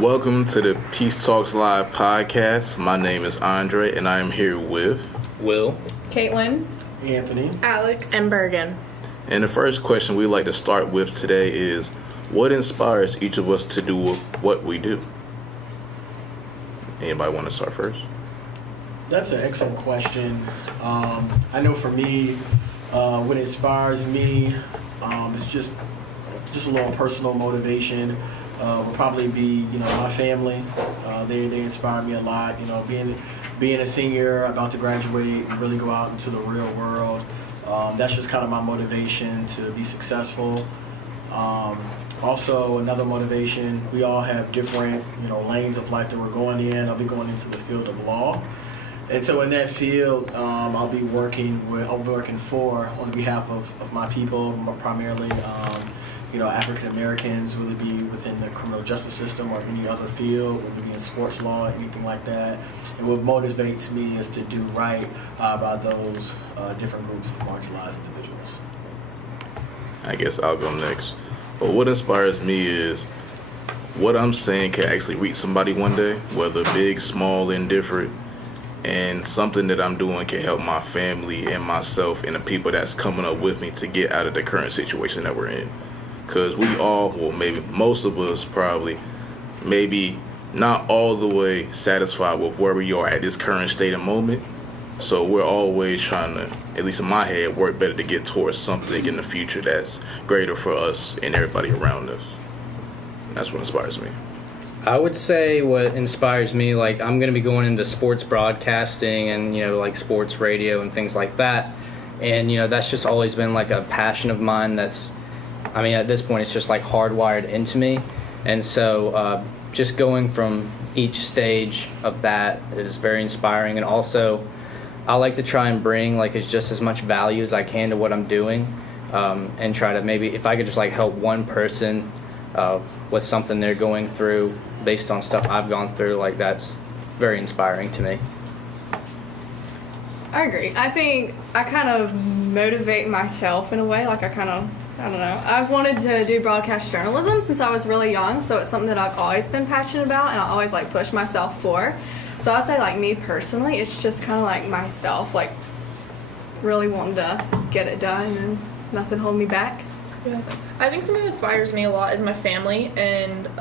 Welcome to the Peace Talks Live podcast. My name is Andre, and I am here with Will, Caitlin, Anthony, Alex, and Bergen. And the first question we'd like to start with today is, what inspires each of us to do what we do? Anybody want to start first? that's an excellent question. I know for me, what inspires me is just a little personal motivation. Will probably be my family. They inspire me a lot. Being a senior, about to graduate, and really go out into the real world. That's just kind of my motivation to be successful. Also, another motivation, we all have different, lanes of life that we're going in. I'll be going into the field of law. And so in that field, I'll be working on behalf of my people, primarily, African Americans, whether it be within the criminal justice system or any other field, whether it be in sports law, anything like that. And what motivates me is to do right by those different groups of marginalized individuals. I guess I'll go next. But what inspires me is what I'm saying can actually reach somebody one day, whether big, small, indifferent, and something that I'm doing can help my family and myself and the people that's coming up with me to get out of the current situation that we're in. Because we all, well, maybe most of us probably, maybe not all the way satisfied with where we are at this current state and moment. So we're always trying to, at least in my head, work better to get towards something in the future that's greater for us and everybody around us. That's what inspires me. I would say what inspires me, I'm going to be going into sports broadcasting and, sports radio and things like that. And, that's just always been, a passion of mine that's, at this point, it's just, hardwired into me. And so just going from each stage of that is very inspiring. And also, I like to try and bring, just as much value as I can to what I'm doing, and try to maybe, if I could just, help one person with something they're going through based on stuff I've gone through, that's very inspiring to me. I agree. I think I kind of motivate myself in a way. I don't know. I've wanted to do broadcast journalism since I was really young, so it's something that I've always been passionate about, and I always push myself for. So I'd say me personally, it's just kind of myself, really wanting to get it done and nothing holding me back. Yeah. I think something that inspires me a lot is my family, and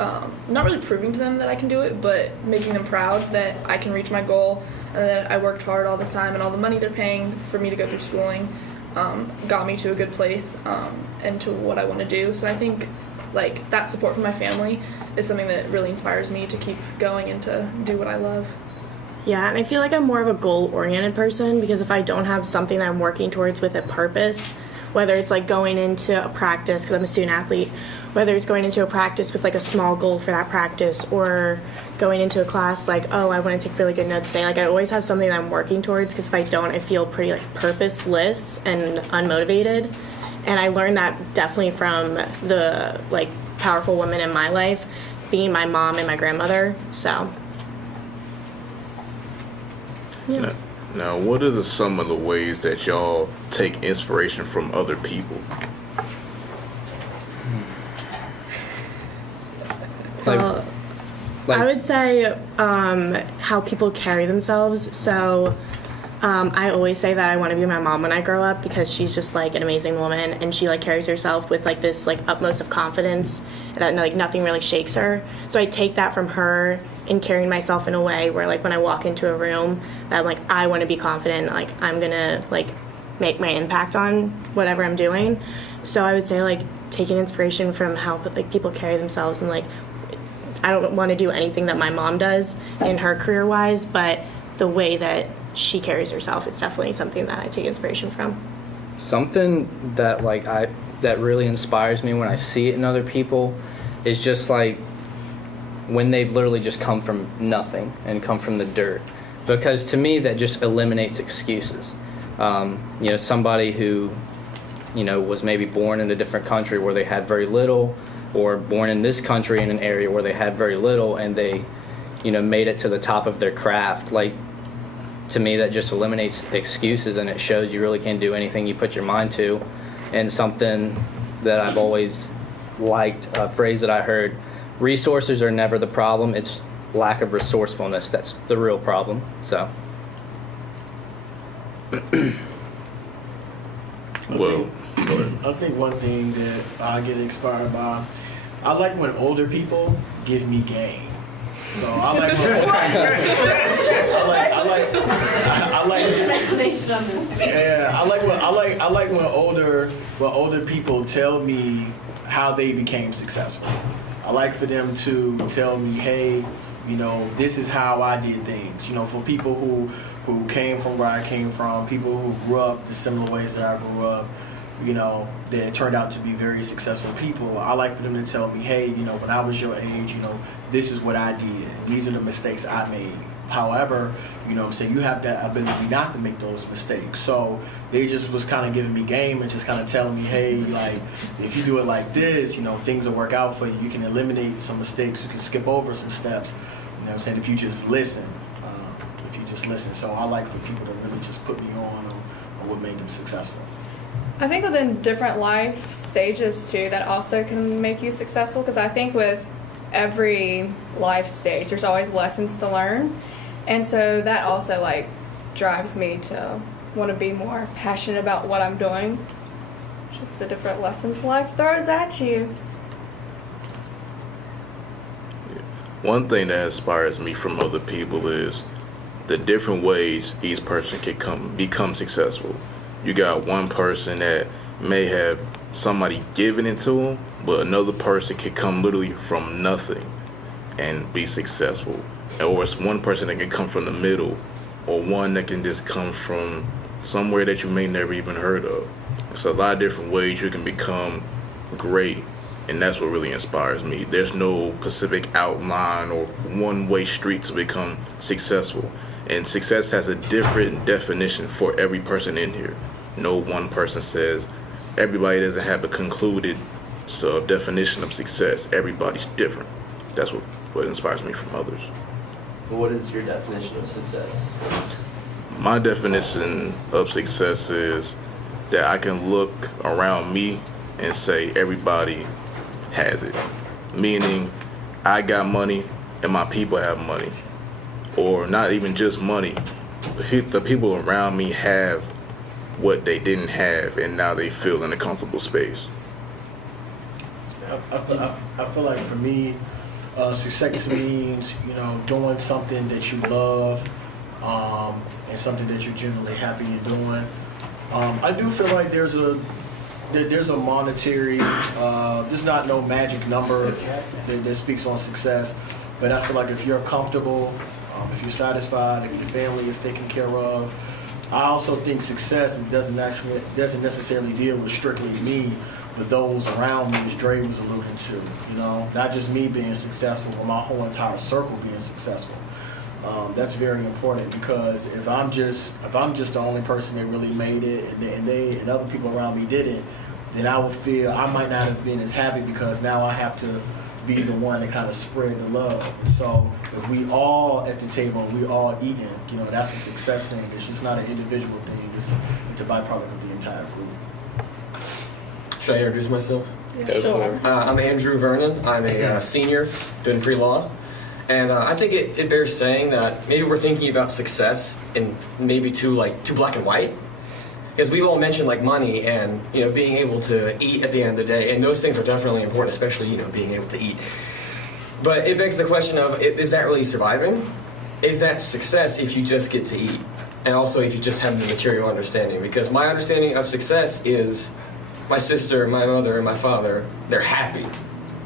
not really proving to them that I can do it, but making them proud that I can reach my goal and that I worked hard all this time, and all the money they're paying for me to go through schooling got me to a good place and to what I want to do. So I think that support from my family is something that really inspires me to keep going and to do what I love. Yeah, and I feel like I'm more of a goal-oriented person, because if I don't have something that I'm working towards with a purpose, whether it's going into a practice, because I'm a student athlete, whether it's going into a practice with a small goal for that practice, or going into a class oh, I want to take really good notes today. I always have something that I'm working towards, because if I don't, I feel pretty purposeless and unmotivated. And I learned that definitely from the powerful women in my life, being my mom and my grandmother. So yeah. Now, what are some of the ways that y'all take inspiration from other people? I would say how people carry themselves. So I always say that I want to be my mom when I grow up, because she's just an amazing woman, and she carries herself with this utmost of confidence that nothing really shakes her. So I take that from her in carrying myself in a way where when I walk into a room that I'm I want to be confident, I'm gonna make my impact on whatever I'm doing. So I would say taking inspiration from how people carry themselves, and I don't want to do anything that my mom does in her career wise, but the way that she carries herself is definitely something that I take inspiration from. Something that that really inspires me when I see it in other people is just when they've literally just come from nothing and come from the dirt, because to me that just eliminates excuses. Somebody who was maybe born in a different country where they had very little, or born in this country in an area where they had very little, and they made it to the top of their craft. To me, that just eliminates excuses, and it shows you really can do anything you put your mind to. And something that I've always liked, a phrase that I heard resources are never the problem. It's lack of resourcefulness that's the real problem. So. Well, I think one thing that I get inspired by, I like when older people give me game. So I like when I like when older people tell me how they became successful. I like for them to tell me, hey, you know, this is how I did things. You know, for people who came from where I came from, people who grew up the similar ways that I grew up, you know, that turned out to be very successful people. I like for them to tell me, hey, you know, when I was your age, you know, this is what I did. These are the mistakes I made. However, you know what I'm saying, you have that ability not to make those mistakes. So they just was kind of giving me game and just kind of telling me, hey, like, if you do it like this, you know, things will work out for you. You can eliminate some mistakes. You can skip over some steps. You know what I'm saying, if you just listen. So I like for people to really just put me on what made them successful. I think within different life stages too, that also can make you successful, because I think with every life stage there's always lessons to learn, and so that also like drives me to want to be more passionate about what I'm doing. Just the different lessons life throws at you. one thing that inspires me from other people is the different ways each person can become successful. You got one person that may have somebody giving it to them, but another person can come literally from nothing and be successful. Or it's one person that can come from the middle, or one that can just come from somewhere that you may never even heard of. It's a lot of different ways you can become great, and that's what really inspires me. There's no specific outline or one-way street to become successful. And success has a different definition for every person in here. No one person says, everybody doesn't have a concluded definition of success. Everybody's different. That's what inspires me from others. What is your definition of success? My definition of success is that I can look around me and say everybody has it. Meaning I got money and my people have money. Or not even just money. The people around me have what they didn't have, and now they feel in a comfortable space. I feel like for me, success means, doing something that you love, and something that you're generally happy in doing. I do feel like there's a monetary, there's not no magic number that speaks on success, but I feel like if you're comfortable, if you're satisfied, if your family is taken care of, I also think success doesn't necessarily deal with strictly me, but those around me, as Dre was alluding to. Not just me being successful, but my whole entire circle being successful. That's very important, because if I'm just the only person that really made it, and other people around me didn't, then I would feel I might not have been as happy, because now I have to be the one to kind of spread the love. So if we all at the table, we all eating, that's a success thing. It's just not an individual thing. It's a byproduct of the entire group. Should I introduce myself? Yeah, sure. I'm Andrew Vernon. I'm a senior doing pre-law. And I think it bears saying that maybe we're thinking about success in maybe too black and white. Because we all mentioned money and being able to eat at the end of the day, and those things are definitely important, especially being able to eat. But it begs the question of, is that really surviving? Is that success if you just get to eat, and also if you just have the material understanding? Because my understanding of success is my sister, my mother, and my father, they're happy,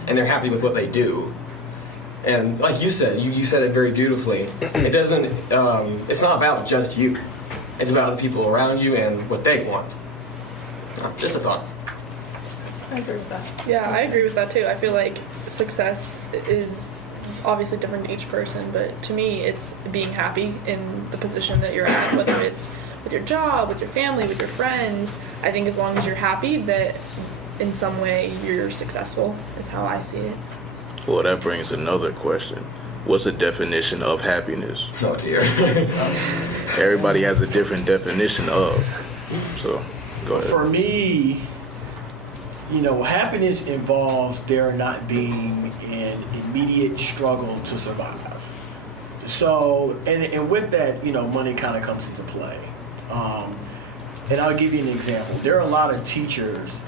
and they're happy with what they do. And like you said, you said it very beautifully. It doesn't. It's not about just you. It's about the people around you and what they want. Just a thought. I agree with that. Yeah, I agree with that too. I feel like success is obviously different to each person, but to me, it's being happy in the position that you're at, whether it's with your job, with your family, with your friends. I think as long as you're happy, that in some way you're successful, is how I see it. Well, that brings another question. What's the definition of happiness? Oh dear. Everybody has a different definition of. So, go ahead. For me, happiness involves there not being an immediate struggle to survive. So, and with that, money kind of comes into play. And I'll give you an example. There are a lot of teachers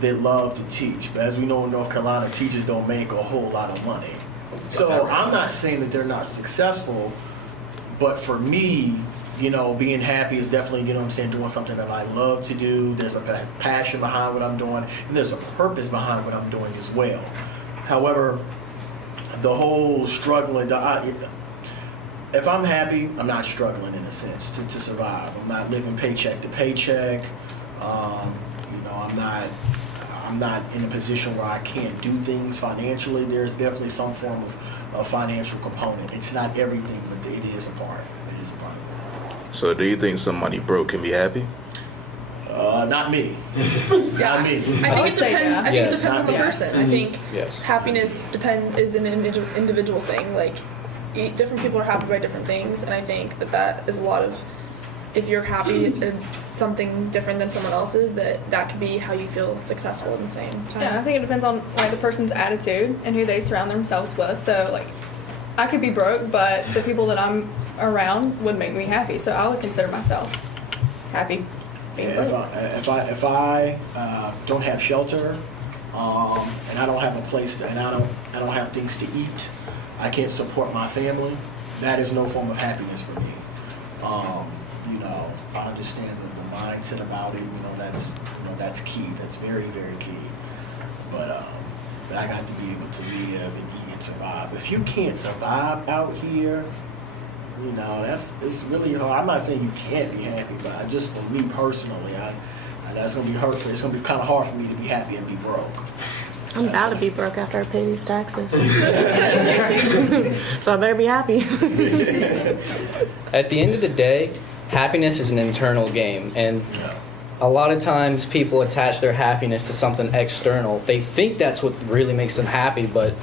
that love to teach, but as we know in North Carolina, teachers don't make a whole lot of money. So I'm not saying that they're not successful, but for me, being happy is definitely, doing something that I love to do. There's a passion behind what I'm doing, and there's a purpose behind what I'm doing as well. However, the whole struggling, if I'm happy, I'm not struggling in a sense to survive. I'm not living paycheck to paycheck. I'm not in a position where I can't do things financially. There's definitely some form of financial component. It's not everything, but it is a part. It is a part of it. So do you think somebody broke can be happy? Not me. Yeah. Not me. I think it depends. I think it depends on the Yeah. person. I think Yes. happiness is an individual thing. Like different people are happy by different things, and I think that is a lot of. If you're happy in something different than someone else's, that could be how you feel successful at the same time. Yeah, I think it depends on the person's attitude and who they surround themselves with. So I could be broke, but the people that I'm around would make me happy. So I would consider myself happy being broke. If I don't have shelter, and I don't have a place, and I don't have things to eat, I can't support my family. That is no form of happiness for me. I understand the mindset about it. That's key. That's very, very key. But I got to be able to live and eat and survive. If you can't survive out here, it's really hard. I'm not saying you can't be happy, but just for me personally, that's gonna be hurtful. It's gonna be kind of hard for me to be happy and be broke. I'm about to be broke after I pay these taxes. So I better be happy. At the end of the day, happiness is an internal game, and a lot of times people attach their happiness to something external. They think that's what really makes them happy, but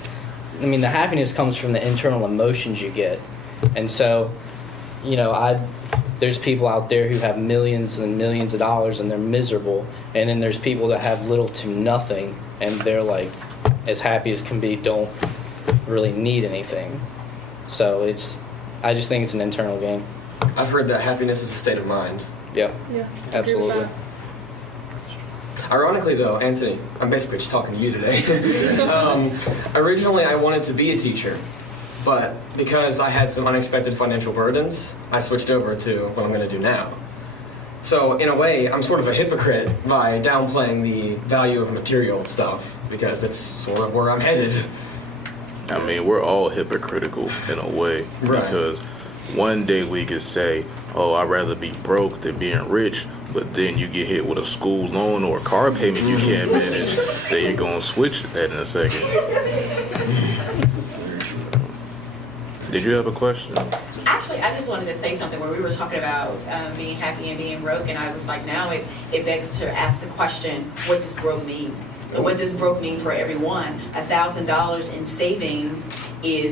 the happiness comes from the internal emotions you get. And so, there's people out there who have millions and millions of dollars and they're miserable, and then there's people that have little to nothing and they're like as happy as can be, don't really need anything. So I just think it's an internal game. I've heard that happiness is a state of mind. Yeah, Yeah, I agree with absolutely. that. Ironically, though, Anthony, I'm basically just talking to you today. Originally, I wanted to be a teacher, but because I had some unexpected financial burdens, I switched over to what I'm going to do now. So, in a way, I'm sort of a hypocrite by downplaying the value of material stuff, because that's sort of where I'm headed. We're all hypocritical in a way, Right. because one day we could say, oh, I'd rather be broke than being rich, but then you get hit with a school loan or a car payment you can't manage, then you're going to switch that in a second. Did you have a question? Actually, I just wanted to say something where we were talking about being happy and being broke, and I was like, now it begs to ask the question, what does broke mean? What does broke mean for everyone? $1,000 in savings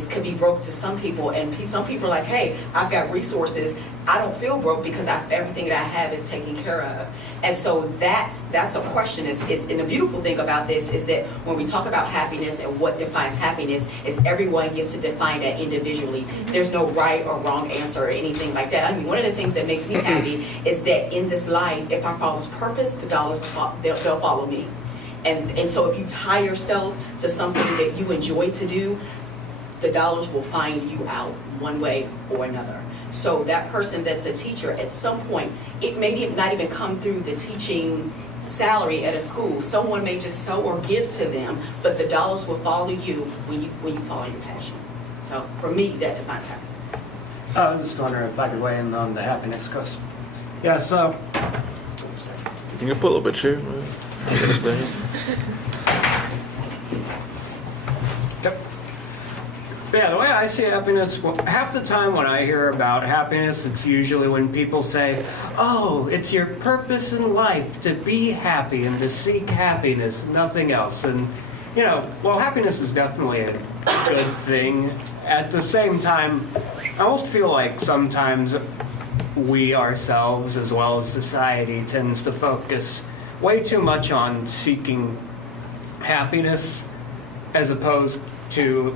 could be broke to some people, and some people are like, hey, I've got resources. I don't feel broke because everything that I have is taken care of. And so that's a question. And the beautiful thing about this is that when we talk about happiness and what defines happiness, is everyone gets to define that individually. There's no right or wrong answer or anything like that. One of the things that makes me happy is that in this life, if I follow purpose, the dollars they'll follow me. And so if you tie yourself to something that you enjoy to do, the dollars will find you out one way or another. So that person that's a teacher, at some point, it may not even come through the teaching salary at a school. Someone may just sow or give to them, but the dollars will follow you when you follow your passion. So for me, that defines happiness. I was just wondering if I could weigh in on the happiness question. Yeah, so You can pull up a chair, man. You understand? yeah, the way I see happiness, half the time when I hear about happiness, it's usually when people say, oh, it's your purpose in life to be happy and to seek happiness, nothing else. And, well, happiness is definitely a good thing. At the same time, I almost feel like sometimes we ourselves, as well as society, tends to focus way too much on seeking happiness as opposed to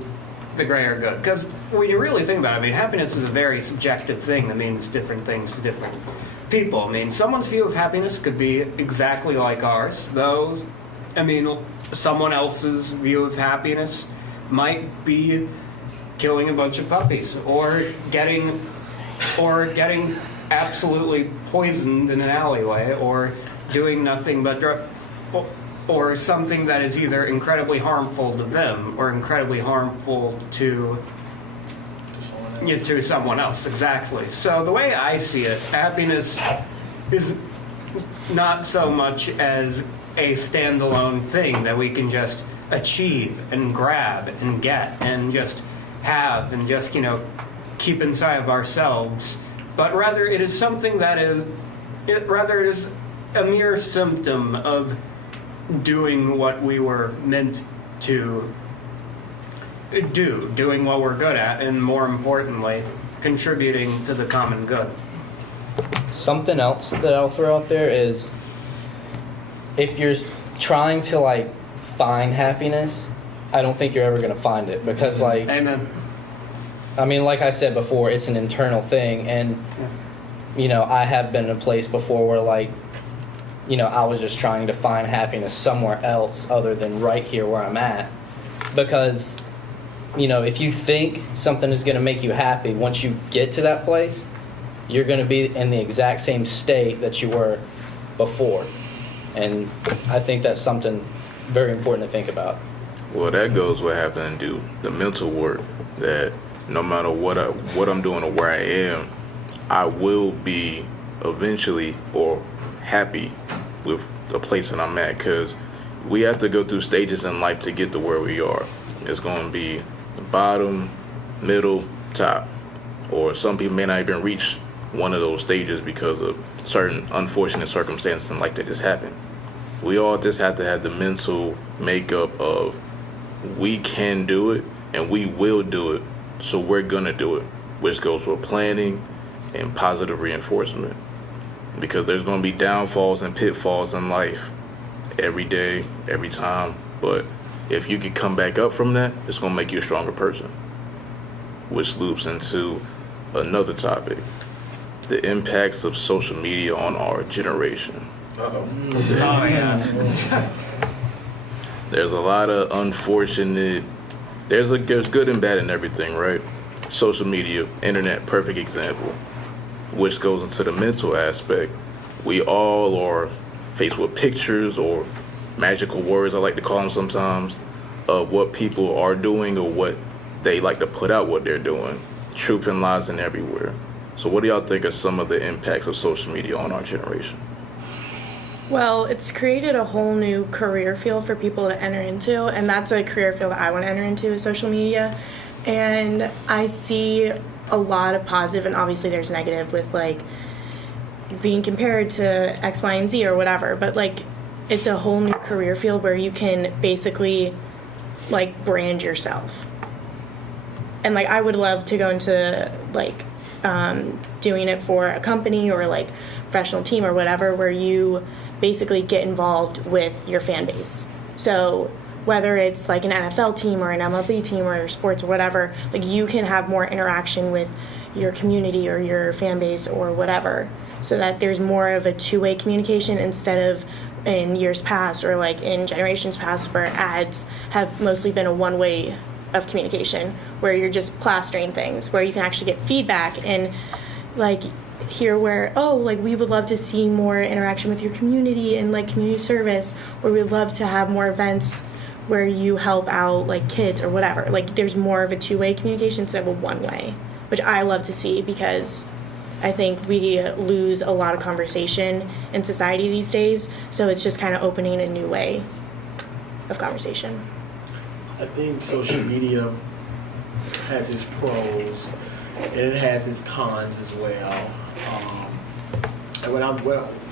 the greater good? Because when you really think about it, I mean, happiness is a very subjective thing that means different things to different people. I mean, someone's view of happiness could be exactly like ours, though, I mean, someone else's view of happiness might be killing a bunch of puppies or getting absolutely poisoned in an alleyway or doing nothing but or something that is either incredibly harmful to them or incredibly harmful to someone else. Exactly. So the way I see it, happiness is not so much as a standalone thing that we can just achieve and grab and get and just have and just, keep inside of ourselves, but rather it is something that it is a mere symptom of doing what we were meant to do, doing what we're good at, and more importantly, contributing to the common good. Something else that I'll throw out there is if you're trying to find happiness, I don't think you're ever going to find it because Amen. I mean, like I said before, it's an internal thing, and I have been in a place before where I was just trying to find happiness somewhere else other than right here where I'm at, because if you think something is going to make you happy, once you get to that place, you're going to be in the exact same state that you were before, and I think that's something very important to think about. Well, that goes what happened to do the mental work that no matter what I'm doing or where I am, I will be eventually or happy with the place that I'm at, because we have to go through stages in life to get to where we are. It's going to be the bottom, middle, top, or some people may not even reach one of those stages because of certain unfortunate circumstances in life that just happened. We all just have to have the mental makeup of we can do it and we will do it, so we're going to do it, which goes with planning and positive reinforcement, because there's going to be downfalls and pitfalls in life every day, every time, but if you can come back up from that, it's going to make you a stronger person, which loops into another topic, the impacts of social media on our generation. Uh-oh. Oh, yeah. There's a lot of unfortunate, there's good and bad in everything, right? Social media, internet, perfect example, which goes into the mental aspect. We all are faced with pictures or magical words, I like to call them sometimes, of what people are doing or what they like to put out what they're doing. Truth and lies in everywhere. So what do y'all think are some of the impacts of social media on our generation? Well, it's created a whole new career field for people to enter into, and that's a career field that I want to enter into, is social media. And I see a lot of positive, and obviously there's negative with being compared to X, Y, and Z or whatever, but it's a whole new career field where you can basically brand yourself. And I would love to go into doing it for a company or professional team or whatever, where you basically get involved with your fan base. So whether it's an NFL team or an MLB team or sports or whatever, you can have more interaction with your community or your fan base or whatever, so that there's more of a two-way communication instead of in years past or in generations past where ads have mostly been a one-way of communication, where you're just plastering things, where you can actually get feedback and here where we would love to see more interaction with your community and community service, or we'd love to have more events where you help out kids or whatever. There's more of a two-way communication instead of a one-way, which I love to see, because I think we lose a lot of conversation in society these days, so it's just kind of opening a new way of conversation. I think social media has its pros and it has its cons as well. And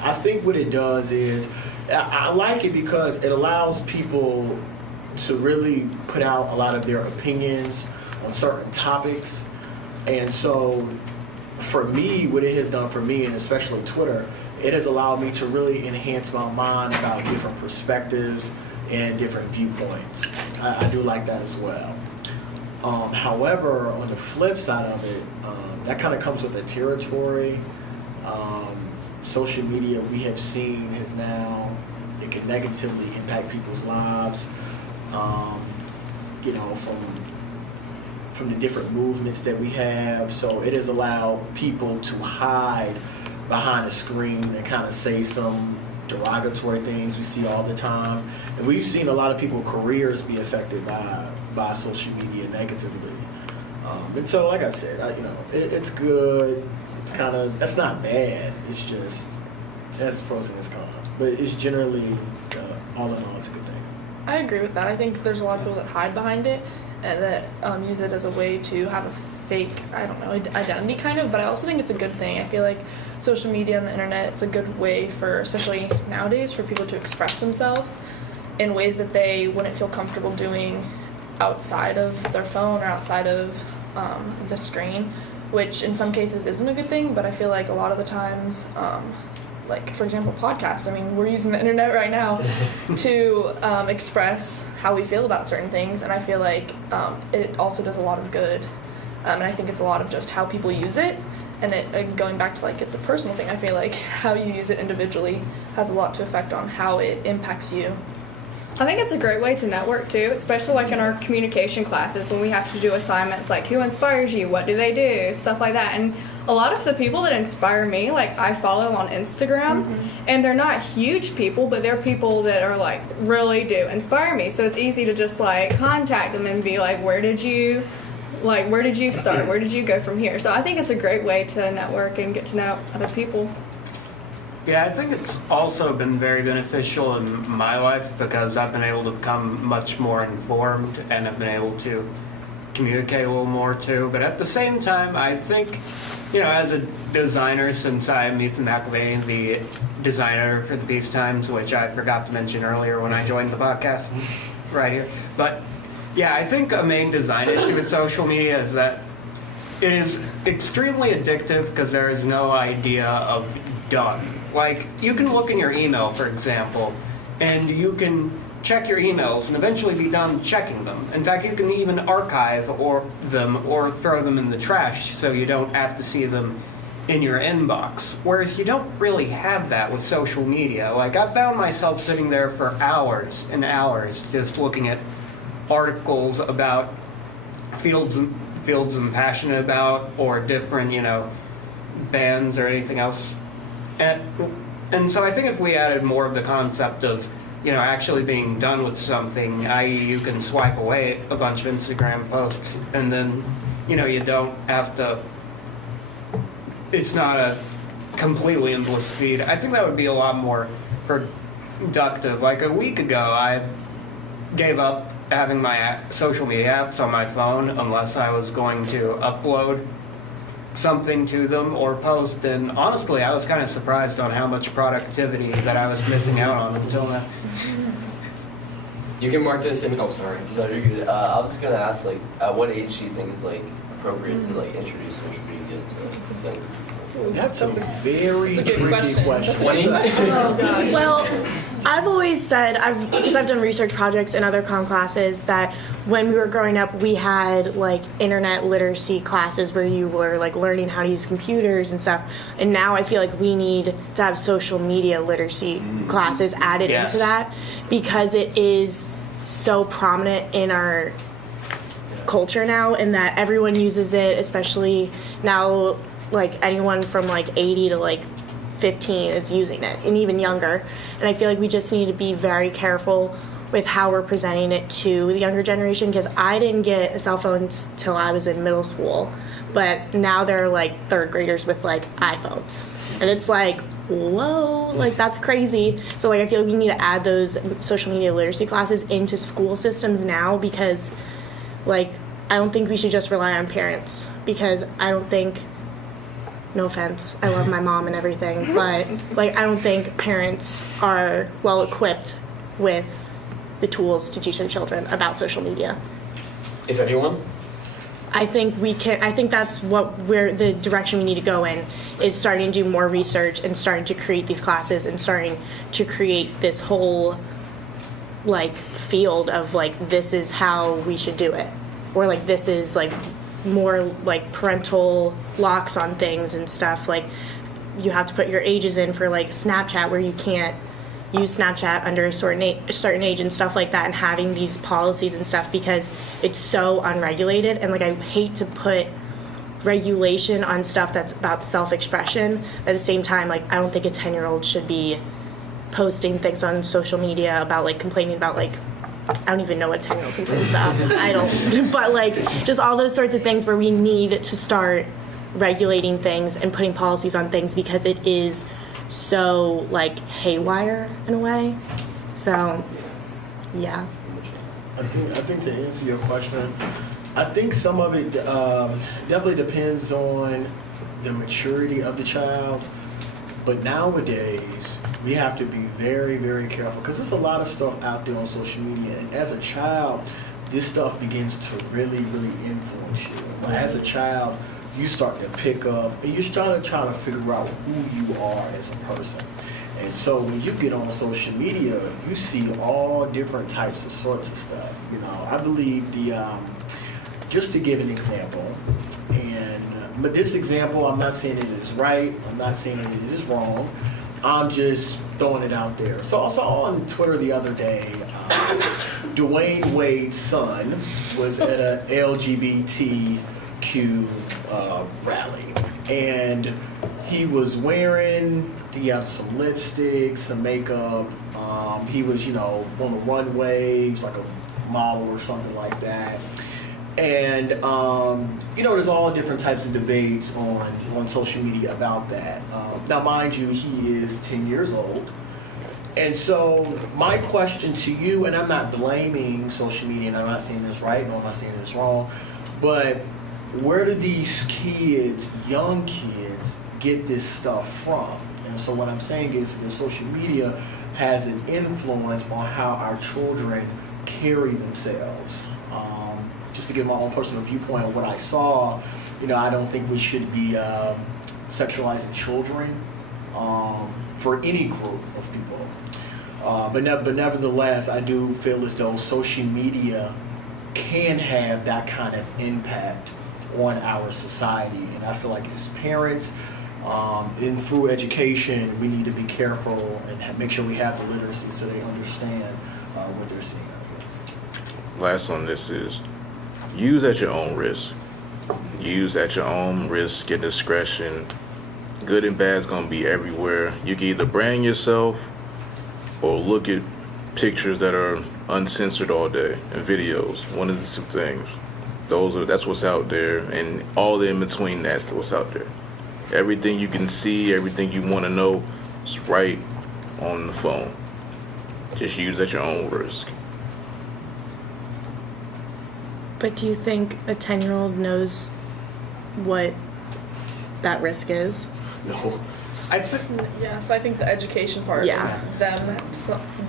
I think what it does is, I like it because it allows people to really put out a lot of their opinions on certain topics. And so for me, what it has done for me, and especially Twitter, it has allowed me to really enhance my mind about different perspectives and different viewpoints. I do like that as well. However, on the flip side of it, that kind of comes with the territory. Social media, we have seen, has now, it can negatively impact people's lives. You know, from the different movements that we have. So it has allowed people to hide behind a screen and kind of say some derogatory things we see all the time. And we've seen a lot of people's careers be affected by social media negatively. And so, like I said, it's good. It's kind of, that's not bad. It's just, that's pros and its cons. But it's generally, all in all, it's a good thing. I agree with that. I think there's a lot of people that hide behind it and that use it as a way to have a fake, identity kind of, but I also think it's a good thing. I feel like social media and the internet, it's a good way for, especially nowadays, for people to express themselves in ways that they wouldn't feel comfortable doing outside of their phone or outside of the screen, which in some cases isn't a good thing, but I feel like a lot of the times, like for example podcasts, I mean, we're using the internet right now to express how we feel about certain things, and I feel like it also does a lot of good, and I think it's a lot of just how people use it, and it going back to like it's a personal thing. I feel like how you use it individually has a lot to affect on how it impacts you. I think it's a great way to network too, especially like in our communication classes when we have to do assignments like who inspires you, what do they do, stuff like that. And a lot of the people that inspire me, like I follow on Instagram, and they're not huge people, but they're people that are like really do inspire me. So it's easy to just like contact them and be like, where did you start? Where did you go from here? So I think it's a great way to network and get to know other people. Yeah, I think it's also been very beneficial in my life because I've been able to become much more informed and I've been able to communicate a little more too. But at the same time, I think, as a designer, since I'm Ethan McElvey, the designer for the Peace Times, which I forgot to mention earlier when I joined the podcast right here. But yeah, I think a main design issue with social media is that it is extremely addictive because there is no idea of done. Like, you can look in your email, for example, and you can check your emails and eventually be done checking them. In fact, you can even archive them or throw them in the trash so you don't have to see them in your inbox. Whereas you don't really have that with social media. Like, I found myself sitting there for hours and hours just looking at articles about fields I'm passionate about or different, bands or anything else. And so I think if we added more of the concept of, actually being done with something, i.e. you can swipe away a bunch of Instagram posts and then, you don't have to, it's not a completely endless feed. I think that would be a lot more productive. Like a week ago, I gave up having my social media apps on my phone unless I was going to upload something to them or post, and honestly I was kind of surprised on how much productivity that I was missing out on until now. You can mark this in. Oh, sorry. No, you're good. I was gonna ask, like, at what age do you think is like appropriate to like introduce social media to younger people? That's a very That's a good tricky question. That's a good question. Oh gosh. Well, I've always said, because I've done research projects in other comm classes, that when we were growing up, we had like internet literacy classes where you were like learning how to use computers and stuff. And now I feel like we need to have social media literacy classes added into that because it is so prominent in our culture now, and that everyone uses it, especially now. Like anyone from like 80 to like 15 is using it, and even younger. And I feel like we just need to be very careful with how we're presenting it to the younger generation, because I didn't get a cell phone till I was in middle school, but now they're like third graders with like iPhones, and it's like, whoa, like that's crazy. So like I feel like we need to add those social media literacy classes into school systems now, because like I don't think we should just rely on parents, because I don't think, no offense, I love my mom and everything, but like I don't think parents are well equipped with the tools to teach their children about social media. Is anyone? I think that's where the direction we need to go in, is starting to do more research and starting to create these classes and starting to create this whole like field of like this is how we should do it, or like this is like more like parental locks on things and stuff. Like you have to put your ages in for like Snapchat, where you can't use Snapchat under a certain age and stuff like that, and having these policies and stuff because it's so unregulated. And like I hate to put regulation on stuff that's about self-expression. At the same time, like I don't think a 10-year-old should be posting things on social media about like complaining about like, I don't even know what 10-year-old complains about. I don't. But like just all those sorts of things where we need to start regulating things and putting policies on things because it is so like haywire in a way. So yeah. I think to answer your question, I think some of it definitely depends on the maturity of the child. But nowadays, we have to be very, very careful because there's a lot of stuff out there on social media. And as a child, this stuff begins to really, really influence you. As a child, you start to pick up and you're trying to figure out who you are as a person. And so when you get on social media, you see all different types of sorts of stuff. You know, I believe just to give an example, but this example, I'm not saying it is right, I'm not saying it is wrong, I'm just throwing it out there. So I saw on Twitter the other day, Dwayne Wade's son was at a LGBTQ rally, and he was wearing, he had some lipstick, some makeup, he was, on the runway, he was like a model or something like that. And, there's all different types of debates on social media about that. Now, mind you, he is 10 years old. And so my question to you, and I'm not blaming social media, and I'm not saying this right, no, I'm not saying this wrong, but where do these kids, young kids, get this stuff from? And so what I'm saying is that social media has an influence on how our children carry themselves. Just to give my own personal viewpoint on what I saw, I don't think we should be sexualizing children for any group of people. But nevertheless, I do feel as though social media can have that kind of impact on our society. And I feel like as parents, and through education, we need to be careful and make sure we have the literacy so they understand what they're seeing. Last on this is use at your own risk. Use at your own risk and discretion. Good and bad is going to be everywhere. You can either brand yourself or look at pictures that are uncensored all day and videos. One of the two things. That's what's out there, and all the in between, that's what's out there. Everything you can see, everything you want to know is right on the phone. Just use at your own risk. But do you think a 10-year-old knows what that risk is? No. So I think the education part, them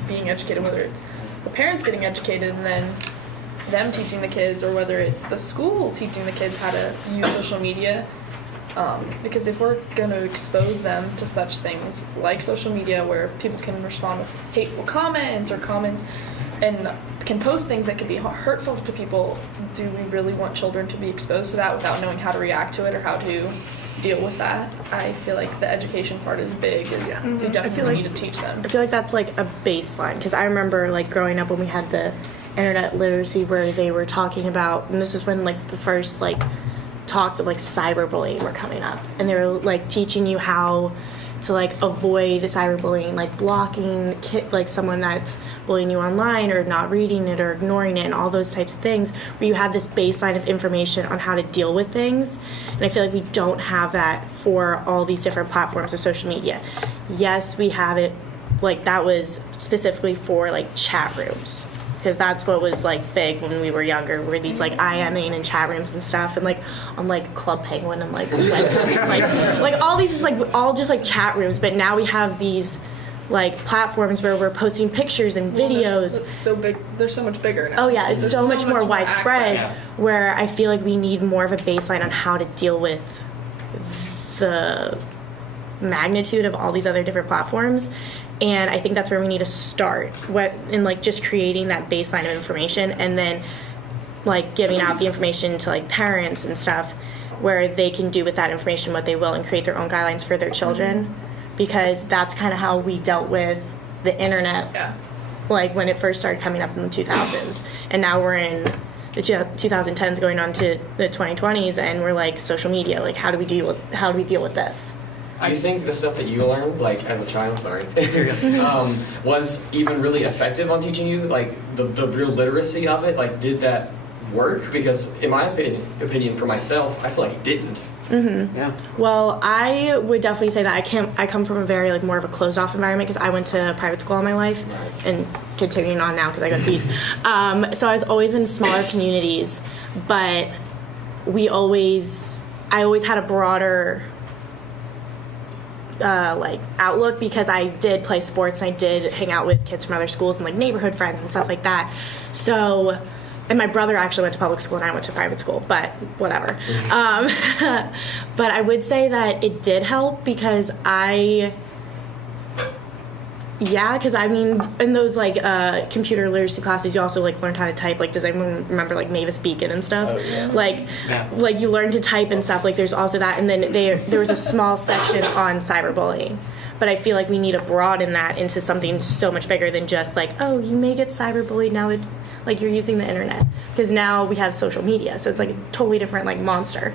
being educated, whether it's the parents getting educated and then them teaching the kids, or whether it's the school teaching the kids how to use social media. Because if we're going to expose them to such things like social media, where people can respond with hateful comments or comments and can post things that could be hurtful to people, do we really want children to be exposed to that without knowing how to react to it or how to deal with that? I feel like the education part is big. We definitely need to teach them. I feel like that's like a baseline, because I remember like growing up when we had the internet literacy, where they were talking about, and this is when like the first like talks of like cyberbullying were coming up, and they were like teaching you how to like avoid cyberbullying, like blocking like someone that's bullying you online, or not reading it or ignoring it, and all those types of things, where you had this baseline of information on how to deal with things. And I feel like we don't have that for all these different platforms of social media. Yes, we have it, like that was specifically for like chat rooms, because that's what was like big when we were younger, were these like IMing and chat rooms and stuff, and like on like Club Penguin and like all these just like chat rooms. But now we have these like platforms where we're posting pictures and videos. It's so big. They're so much bigger now. Oh yeah, it's so much more widespread. Access. Where I feel like we need more of a baseline on how to deal with the magnitude of all these other different platforms. And I think that's where we need to start, in like just creating that baseline of information, and then like giving out the information to like parents and stuff, where they can do with that information what they will and create their own guidelines for their children, because that's kind of how we dealt with the internet. Yeah. Like when it first started coming up in the 2000s, and now we're in the 2010s going on to the 2020s, and we're like social media. Like how do we deal with this? Do you think the stuff that you learned, like as a child, was even really effective on teaching you, like the real literacy of it? Like, did that work? Because in my opinion, for myself, I feel like it didn't. Mm-hmm. Yeah. Well, I would definitely say that I come from a very like more of a closed off environment, because I went to private school all my life, and continuing on now because I go to Peace. So I was always in smaller communities, but I always had a broader like outlook, because I did play sports and I did hang out with kids from other schools and like neighborhood friends and stuff like that. So, and my brother actually went to public school and I went to private school, but whatever. But I would say that it did help, because because I mean, in those like computer literacy classes, you also like learned how to type. Like, does anyone remember like Mavis Beacon and stuff? Oh, yeah. Like you learn to type and stuff. Like, there's also that, and then there was a small section on cyberbullying. But I feel like we need to broaden that into something so much bigger than just like, oh, you may get cyberbullied now that like you're using the internet, because now we have social media, so it's like a totally different like monster.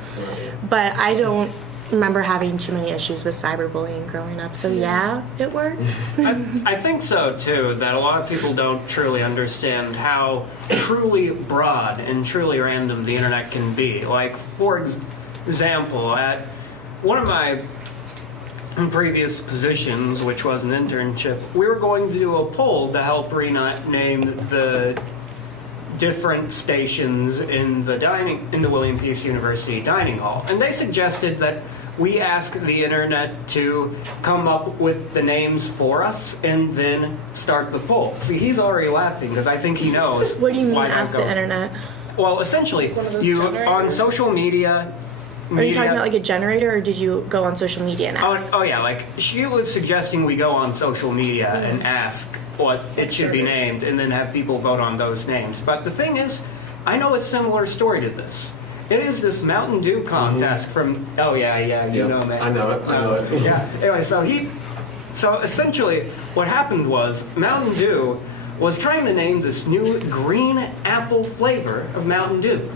But I don't remember having too many issues with cyberbullying growing up, so yeah, it worked. I think so too, that a lot of people don't truly understand how truly broad and truly random the internet can be. Like, for example, at one of my previous positions, which was an internship, we were going to do a poll to help rename the different stations in the William Peace University dining hall, and they suggested that we ask the internet to come up with the names for us and then start the poll. See, he's already laughing because I think he knows. What do you mean ask the internet? Well, essentially, you generators? on social media. Are you talking about like a generator, or did you go on social media and ask? Oh yeah, like she was suggesting we go on social media and ask what it should be named, and then have people vote on those names. But the thing is, I know a similar story to this. It is this Mountain Dew contest from. Oh yeah, you know, man. I know it. Yeah. Anyway, so essentially, what happened was Mountain Dew was trying to name this new green apple flavor of Mountain Dew.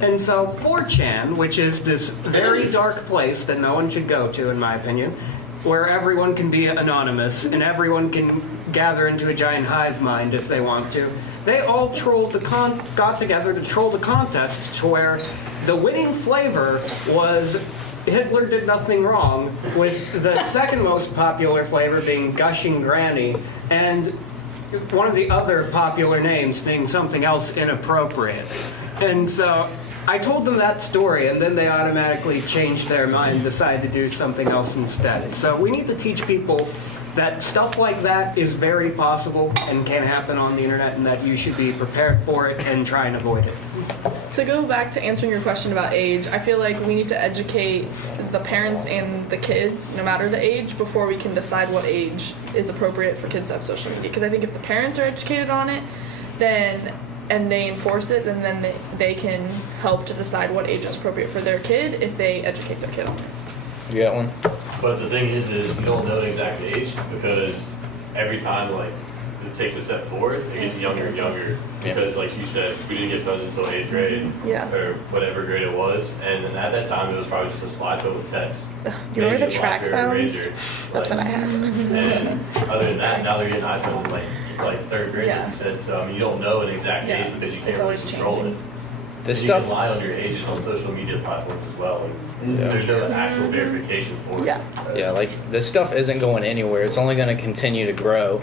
And so 4chan, which is this very dark place that no one should go to, in my opinion, where everyone can be anonymous and everyone can gather into a giant hive mind if they want to, they all got together to troll the contest to where the winning flavor was Hitler Did Nothing Wrong, with the second most popular flavor being Gushing Granny, and one of the other popular names being something else inappropriate. And so I told them that story, and then they automatically changed their mind and decided to do something else instead. So we need to teach people that stuff like that is very possible and can happen on the internet, and that you should be prepared for it and try and avoid it. To go back to answering your question about age, I feel like we need to educate the parents and the kids, no matter the age, before we can decide what age is appropriate for kids to have social media. Because I think if the parents are educated on it, and they enforce it, then they can help to decide what age is appropriate for their kid if they educate their kid on it. You got one? But the thing is you don't know the exact age, because every time like it takes a step forward, it gets younger and younger. Because like you said, we didn't get phones until 8th grade, or whatever grade it was, and then at that time it was probably just a slideshow with text. Do you remember the track phones? That's what I had. And other than that, now they're getting iPhones in like 3rd grade, like you said. So I mean, you don't know an exact age because you can't really control it. This and stuff. You can lie on your ages on social media platforms as well. Like, there's no actual verification for it. Yeah, like this stuff isn't going anywhere. It's only going to continue to grow.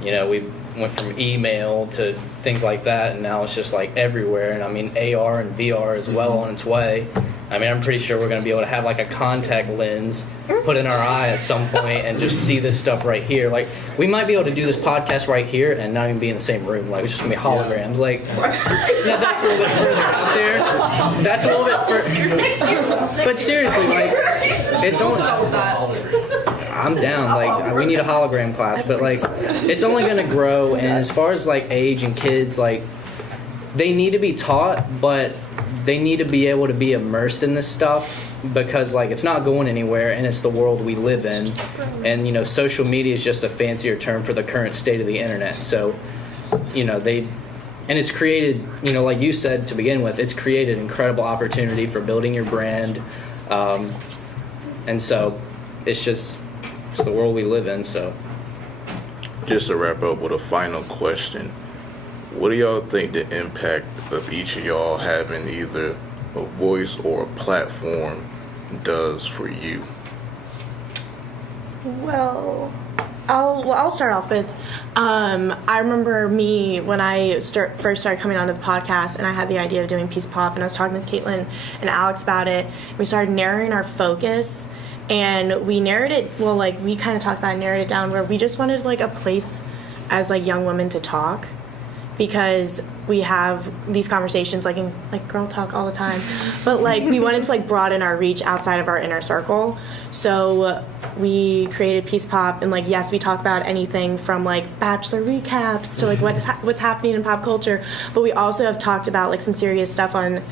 You know, we went from email to things like that, and now it's just like everywhere. And I mean, AR and VR is well on its way. I mean, I'm pretty sure we're going to be able to have like a contact lens put in our eye at some point and just see this stuff right here. Like, we might be able to do this podcast right here and not even be in the same room. Like, it's just going to be holograms. Like, yeah, that's a little bit further out there. That's a little bit further. But seriously, like, it's only... I'm down. Like, we need a hologram class, but like, it's only gonna grow. And as far as like age and kids, like, they need to be taught, but they need to be able to be immersed in this stuff because like it's not going anywhere, and it's the world we live in. And you know, social media is just a fancier term for the current state of the internet. So, you know, and it's created, you know, like you said to begin with, it's created incredible opportunity for building your brand. And so it's the world we live in. So Just to wrap up with a final question, what do y'all think the impact of each of y'all having either a voice or a platform does for you? Well, I'll start off with, I remember me when I first started coming onto the podcast, and I had the idea of doing Peace Pop, and I was talking with Caitlin and Alex about it. We started narrowing our focus, and we narrowed it, well, like, we kind of talked about narrowed it down where we just wanted, like, a place as, like, young women to talk, because we have these conversations, like, in, like, girl talk all the time, but, like, we wanted to, like, broaden our reach outside of our inner circle. So we created Peace Pop, and, like, yes, we talk about anything from, like, Bachelor recaps to, like, what's happening in pop culture, but we also have talked about, like, some serious stuff on,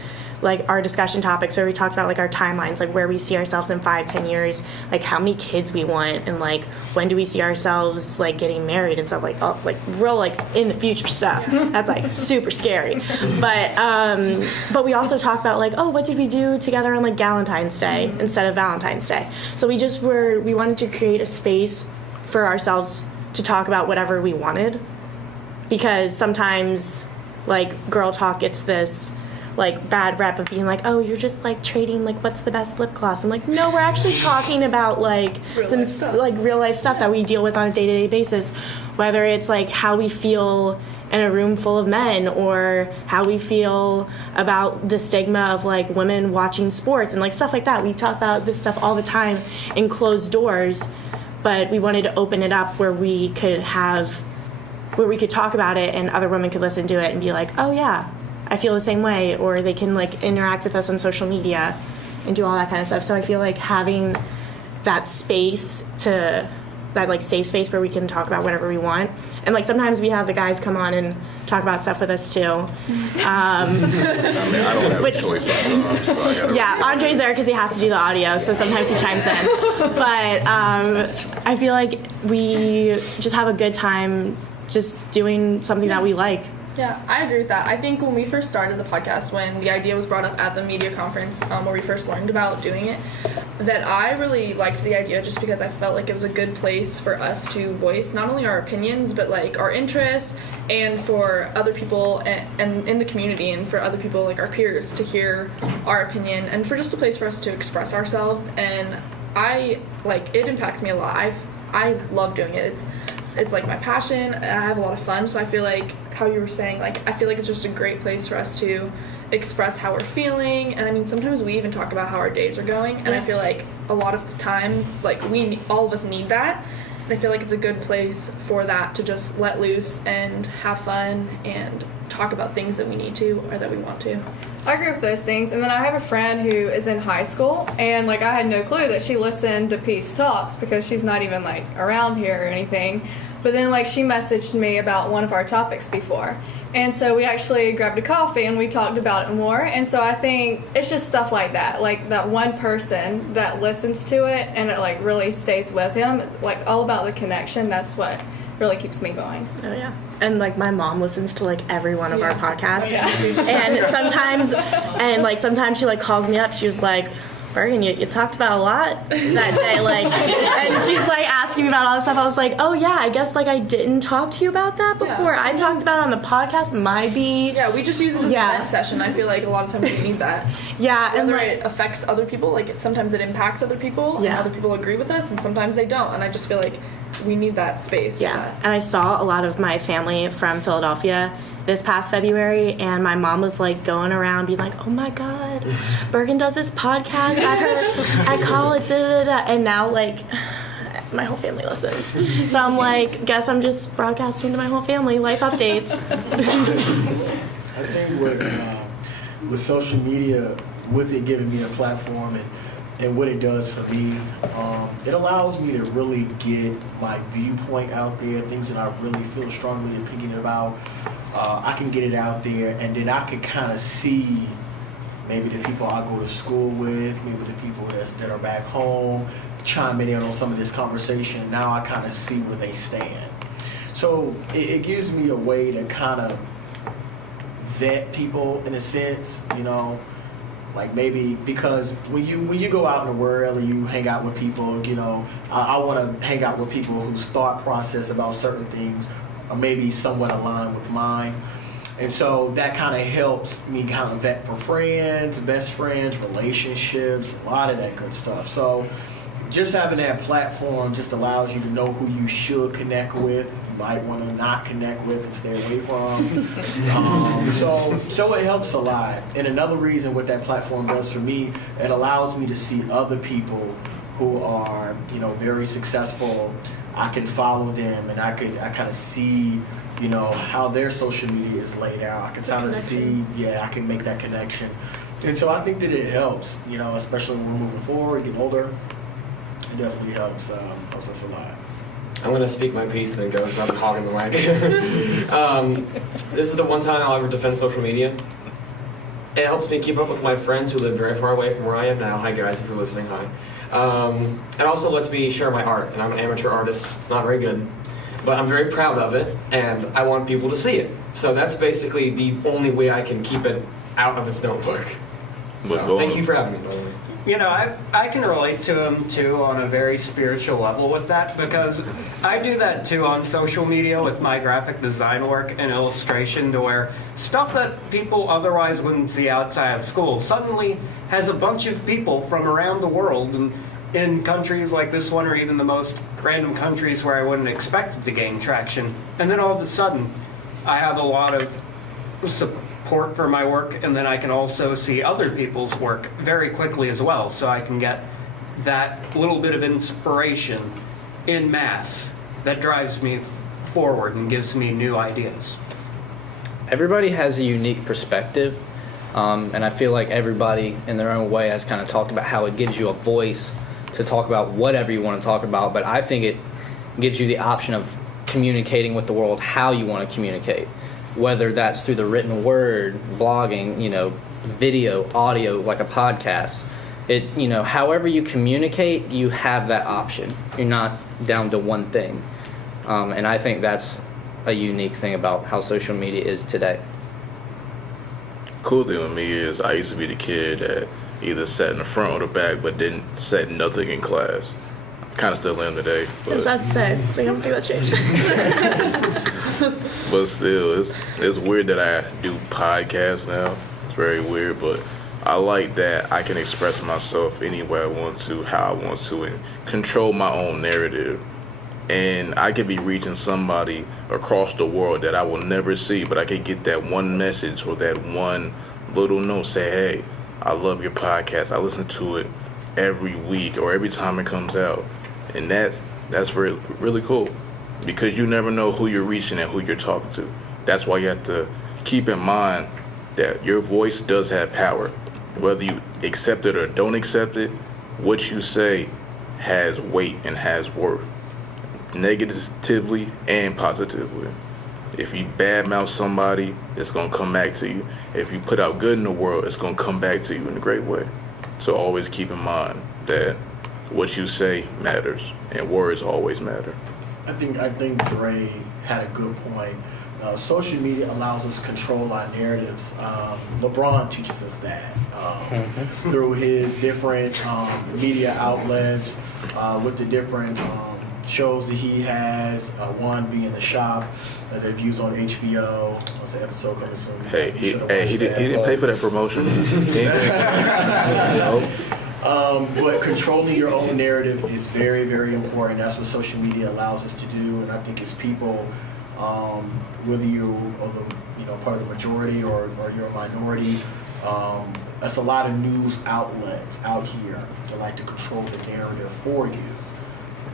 like, our discussion topics where we talked about, like, our timelines, like, where we see ourselves in 5-10 years, like, how many kids we want, and, like, when do we see ourselves, like, getting married and stuff, like, oh, like, real, like, in the future stuff. That's, like, super scary. But we also talk about, like, oh, what did we do together on, like, Galentine's Day instead of Valentine's Day? So we wanted to create a space for ourselves to talk about whatever we wanted, because sometimes, like, girl talk gets this, like, bad rep of being like, oh, you're just, like, trading, like, what's the best lip gloss. I'm like, no, we're actually talking about, like, real life stuff that we deal with on a day-to-day basis, whether it's, like, how we feel in a room full of men, or how we feel about the stigma of, like, women watching sports and, like, stuff like that. We talk about this stuff all the time in closed doors, but we wanted to open it up where we could talk about it and other women could listen to it and be like, oh yeah, I feel the same way, or they can, like, interact with us on social media and do all that kind of stuff. So I feel like having that space that, like, safe space where we can talk about whatever we want. And, like, sometimes we have the guys come on and talk about stuff with us too. I mean, I don't have a choice sometimes, so I gotta yeah, Andre's there because he has to do the audio, so sometimes he chimes in. But I feel like we just have a good time just doing something that we like. Yeah, I agree with that. I think when we first started the podcast, when the idea was brought up at the media conference where we first learned about doing it, that I really liked the idea just because I felt like it was a good place for us to voice not only our opinions, but, like, our interests, and for other people and in the community, and for other people, like our peers, to hear our opinion, and for just a place for us to express ourselves. And it impacts me a lot. I love doing it. It's like my passion. I have a lot of fun, so I feel like, how you were saying, like, I feel like it's just a great place for us to express how we're feeling. And I mean, sometimes we even talk about how our days are going, and I feel like a lot of times, like, all of us need that, and I feel like it's a good place for that, to just let loose and have fun and talk about things that we need to or that we want to. I agree with those things. And then I have a friend who is in high school, and, like, I had no clue that she listened to Peace Talks because she's not even, like, around here or anything. But then, like, she messaged me about one of our topics before. And so we actually grabbed a coffee and we talked about it more. And so I think it's just stuff like that. Like, that one person that listens to it and it, like, really stays with him. Like, all about the connection. That's what really keeps me going. Oh, yeah. And, like, my mom listens to, like, every one of our podcasts. Oh, yeah. And sometimes she, like, calls me up. She was like, Bergen, you talked about a lot that day, like, and she's, like, asking me about all this stuff. I was like, oh, yeah, I guess, like, I didn't talk to you about that before. I talked about it on the podcast. Yeah, we just use it as a vent session. I feel like a lot of times we need that. Yeah. Whether it affects other people, like, sometimes it impacts other people, and other people agree with us, and sometimes they don't. And I just feel like we need that space. Yeah, and I saw a lot of my family from Philadelphia this past February, and my mom was, like, going around being like, oh my god, Bergen does this podcast at her at college, and now, like, my whole family listens. So I'm like, guess I'm just broadcasting to my whole family life updates. I think with social media, with it giving me a platform and and what it does for me, it allows me to really get my viewpoint out there, things that I really feel strongly opinion about. I can get it out there, and then I can kind of see maybe the people I go to school with, maybe the people that are back home, chiming in on some of this conversation. Now I kind of see where they stand. So it gives me a way to kind of vet people in a sense, you know, like maybe because when you go out in the world and you hang out with people, you know, I want to hang out with people whose thought process about certain things are maybe somewhat aligned with mine. And so that kind of helps me kind of vet for friends, best friends, relationships, a lot of that good stuff. So just having that platform just allows you to know who you should connect with, you might want to not connect with and stay away from. So it helps a lot. And another reason what that platform does for me, it allows me to see other people who are, you know, very successful. I can follow them and I kind of see, you know, how their social media is laid out. I can kind of see, I can make that connection. And so I think that it helps, you know, especially when we're moving forward, getting older. It definitely helps us a lot. I'm going to speak my piece and then go, so I've been hogging the mic. This is the one time I'll ever defend social media. It helps me keep up with my friends who live very far away from where I am now. Hi guys, if you're listening, hi. It also lets me share my art, and I'm an amateur artist. It's not very good, but I'm very proud of it, and I want people to see it. So that's basically the only way I can keep it out of its notebook. So, thank you for having me, by the way. You know, I can relate to him, too, on a very spiritual level with that, because I do that, too, on social media with my graphic design work and illustration, to where stuff that people otherwise wouldn't see outside of school suddenly has a bunch of people from around the world, and in countries like this one, or even the most random countries where I wouldn't expect it to gain traction. And then all of a sudden, I have a lot of support for my work, and then I can also see other people's work very quickly as well, so I can get that little bit of inspiration in mass that drives me forward and gives me new ideas. Everybody has a unique perspective, and I feel like everybody in their own way has kind of talked about how it gives you a voice to talk about whatever you want to talk about, but I think it gives you the option of communicating with the world how you want to communicate, whether that's through the written word, blogging, you know, video, audio, like a podcast. It, you know, however you communicate, you have that option. You're not down to one thing. And I think that's a unique thing about how social media is today. Cool thing with me is I used to be the kid that either sat in the front or the back, but didn't said nothing in class. Kind of still am today. But, I was about to say, so you don't think that changed. but still, it's weird that I do podcasts now. It's very weird, but I like that I can express myself any way I want to, how I want to, and control my own narrative. And I could be reaching somebody across the world that I will never see, but I could get that one message or that one little note, say, hey, I love your podcast. I listen to it every week or every time it comes out. And that's really, really cool, because you never know who you're reaching and who you're talking to. That's why you have to keep in mind that your voice does have power. Whether you accept it or don't accept it, what you say has weight and has worth, negatively and positively. If you badmouth somebody, it's going to come back to you. If you put out good in the world, it's going to come back to you in a great way. So always keep in mind that what you say matters, and words always matter. I think Dre had a good point. Social media allows us to control our narratives. LeBron teaches us that through his different media outlets, with the different shows that he has. One being The Shop that they've used on HBO. What's the episode coming soon? Hey, he didn't pay for that promotion. But controlling your own narrative is very, very important. That's what social media allows us to do. And I think as people, whether you are part of the majority or you're a minority, that's a lot of news outlets out here that like to control the narrative for you.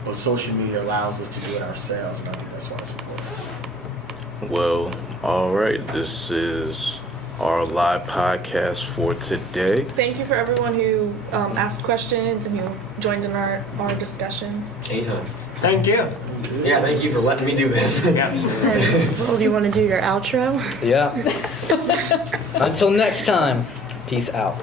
But social media allows us to do it ourselves, and I think that's why it's important. Well, all right. This is our live podcast for today. Thank you for everyone who asked questions and who joined in our discussion. Anytime. Thank you. Yeah, thank you for letting me do this. Well, do you want to do your outro? Yeah. Until next time, peace out.